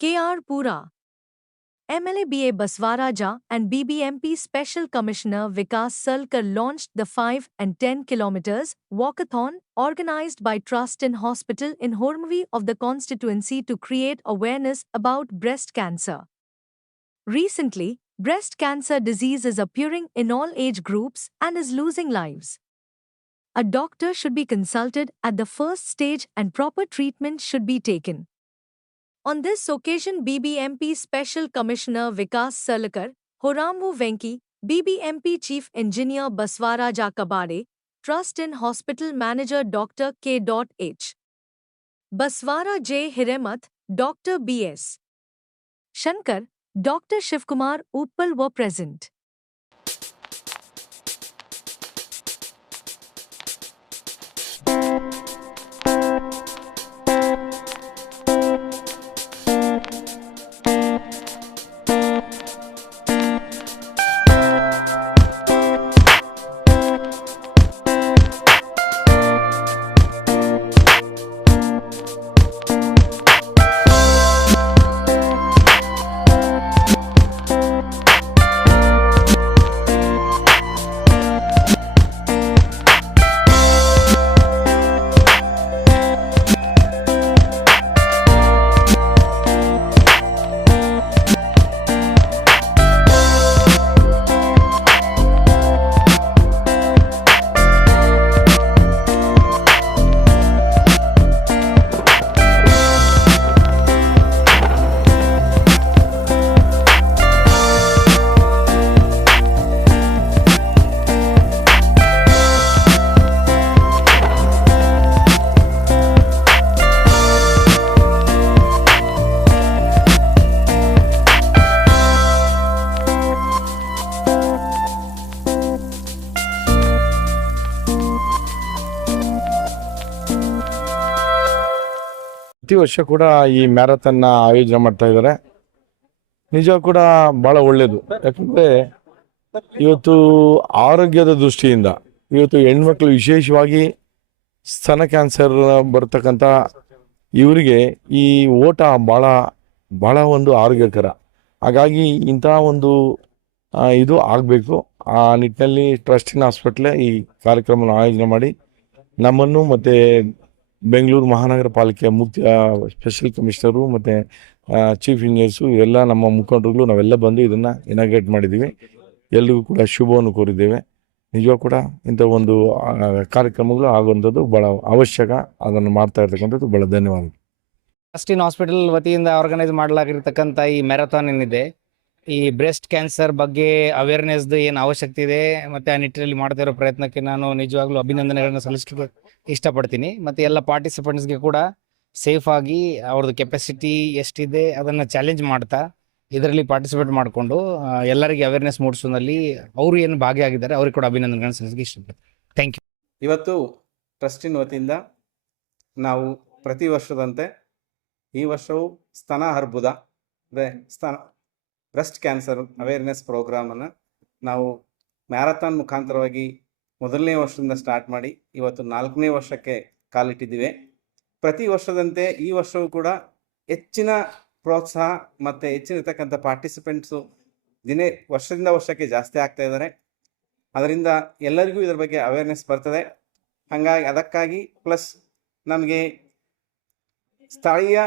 K.R. Pura, MLA B.A. Baswaraja and BBMP Special Commissioner Vikas Salkar launched the 5 and 10 kilometers walkathon organized by Trust in Hospital in Hormvi of the constituency to create awareness about breast cancer. Recently, breast cancer disease is appearing in all age groups and is losing lives. A doctor should be consulted at the first stage and proper treatment should be taken. On this occasion, BBMP Special Commissioner Vikas Salkar, Horamvu Venki, BBMP Chief Engineer Baswaraja Kabade, Trust in Hospital Manager Dr. K.H. Baswara J. Hiremath, Dr. B.S. Shankar, Dr. Shivkumar Uppal were present. ಪ್ರತಿ ವರ್ಷ ಕೂಡ ಈ ಮ್ಯಾರಥಾನ್ನ ಆಯೋಜನೆ ಮಾಡ್ತಾ ಇದ್ದಾರೆ. ನಿಜ ಕೂಡ ಭಾಳ ಒಳ್ಳೆಯದು. ಯಾಕಂದರೆ ಇವತ್ತು ಆರೋಗ್ಯದ ದೃಷ್ಟಿಯಿಂದ ಇವತ್ತು ಹೆಣ್ಮಕ್ಳು ವಿಶೇಷವಾಗಿ ಸ್ತನ ಕ್ಯಾನ್ಸರ್ ಬರ್ತಕ್ಕಂಥ ಇವರಿಗೆ ಈ ಓಟ ಭಾಳ ಒಂದು ಆರೋಗ್ಯಕರ. ಹಾಗಾಗಿ ಇಂಥ ಒಂದು ಇದು ಆಗಬೇಕು. ಆ ನಿಟ್ಟಿನಲ್ಲಿ ಟ್ರಸ್ಟಿನ ಹಾಸ್ಪಿಟ್ಲೇ ಈ ಕಾರ್ಯಕ್ರಮವನ್ನು ಆಯೋಜನೆ ಮಾಡಿ ನಮ್ಮನ್ನು ಮತ್ತು ಬೆಂಗಳೂರು ಮಹಾನಗರ ಪಾಲಿಕೆಯ ಮುಖ್ಯ ಸ್ಪೆಷಲ್ ಕಮಿಷನರು ಮತ್ತು ಚೀಫ್ ಇಂಜಿನಿಯರ್ಸು ಎಲ್ಲ ನಮ್ಮ ಮುಖಂಡರುಗಳು ನಾವೆಲ್ಲ ಬಂದು ಇದನ್ನು ಇನಾಗ್ರೇಟ್ ಮಾಡಿದ್ದೀವಿ. ಎಲ್ರಿಗೂ ಕೂಡ ಶುಭವನ್ನು ಕೋರಿದ್ದೇವೆ. ನಿಜವಾಗ ಕೂಡ ಇಂಥ ಒಂದು ಕಾರ್ಯಕ್ರಮಗಳು ಆಗುವಂಥದ್ದು ಭಾಳ ಅವಶ್ಯಕ. ಅದನ್ನು ಮಾಡ್ತಾ ಇರ್ತಕ್ಕಂಥದ್ದು ಭಾಳ ಧನ್ಯವಾದ. ಟ್ರಸ್ಟ್ ಇನ್ ಹಾಸ್ಪಿಟಲ್ ವತಿಯಿಂದ ಆರ್ಗನೈಸ್ ಮಾಡಲಾಗಿರ್ತಕ್ಕಂಥ ಈ ಮ್ಯಾರಥಾನ್ ಏನಿದೆ, ಈ ಬ್ರೆಸ್ಟ್ ಕ್ಯಾನ್ಸರ್ ಬಗ್ಗೆ ಅವೇರ್ನೆಸ್ದು ಏನು ಅವಶ್ಯಕತೆ ಇದೆ ಮತ್ತು ಆ ನಿಟ್ಟಿನಲ್ಲಿ ಮಾಡ್ತಾ ಇರೋ ಪ್ರಯತ್ನಕ್ಕೆ ನಾನು ನಿಜವಾಗ್ಲೂ ಅಭಿನಂದನೆಗಳನ್ನು ಸಲ್ಲಿಸಲಿಕ್ಕೆ ಇಷ್ಟಪಡ್ತೀನಿ. ಮತ್ತು ಎಲ್ಲ ಪಾರ್ಟಿಸಿಪೆಂಟ್ಸ್ಗೆ ಕೂಡ ಸೇಫಾಗಿ ಅವ್ರದ್ದು ಕೆಪಾಸಿಟಿ ಎಷ್ಟಿದೆ ಅದನ್ನು ಚಾಲೆಂಜ್ ಮಾಡ್ತಾ ಇದರಲ್ಲಿ ಪಾರ್ಟಿಸಿಪೇಟ್ ಮಾಡಿಕೊಂಡು ಎಲ್ಲರಿಗೆ ಅವೇರ್ನೆಸ್ ಮೂಡಿಸೋದ್ರಲ್ಲಿ ಅವರು ಏನು ಭಾಗಿಯಾಗಿದ್ದಾರೆ ಅವ್ರಿಗೆ ಕೂಡ ಅಭಿನಂದನೆಗಳನ್ನು ಸಲ್ಲಿಸಲಿಕ್ಕೆ ಇಷ್ಟಪಡ್ತೀನಿ. Thank you. ಇವತ್ತು ಟ್ರಸ್ಟಿನ ವತಿಯಿಂದ ನಾವು ಪ್ರತಿ ವರ್ಷದಂತೆ ಈ ವರ್ಷವೂ ಸ್ತನ ಅರ್ಬುದ ಬ್ರೆಸ್ಟ್ ಕ್ಯಾನ್ಸರ್ ಅವೇರ್ನೆಸ್ ಪ್ರೋಗ್ರಾಮನ್ನು ನಾವು ಮ್ಯಾರಥಾನ್ ಮುಖಾಂತರವಾಗಿ ಮೊದಲನೇ ವರ್ಷದಿಂದ ಸ್ಟಾರ್ಟ್ ಮಾಡಿ ಇವತ್ತು 4ನೇ ವರ್ಷಕ್ಕೆ ಕಾಲಿಟ್ಟಿದ್ದೀವಿ. ಪ್ರತಿ ವರ್ಷದಂತೆ ಈ ವರ್ಷವೂ ಕೂಡ ಹೆಚ್ಚಿನ ಪ್ರೋತ್ಸಾಹ ಮತ್ತು ಹೆಚ್ಚಿನಿರ್ತಕ್ಕಂಥ ಪಾರ್ಟಿಸಿಪೆಂಟ್ಸು ವರ್ಷದಿಂದ ವರ್ಷಕ್ಕೆ ಜಾಸ್ತಿ ಆಗ್ತಾ ಇದ್ದಾರೆ. ಅದರಿಂದ ಎಲ್ಲರಿಗೂ ಇದರ ಬಗ್ಗೆ ಅವೇರ್ನೆಸ್ ಬರ್ತದೆ. ಅದಕ್ಕಾಗಿ ಪ್ಲಸ್ ನಮಗೆ ಸ್ಥಳೀಯ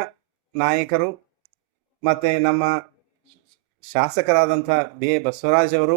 ನಾಯಕರು ಮತ್ತು ನಮ್ಮ ಶಾಸಕರಾದಂಥ ಬಿ ಎ ಬಸವರಾಜ್ ಅವರು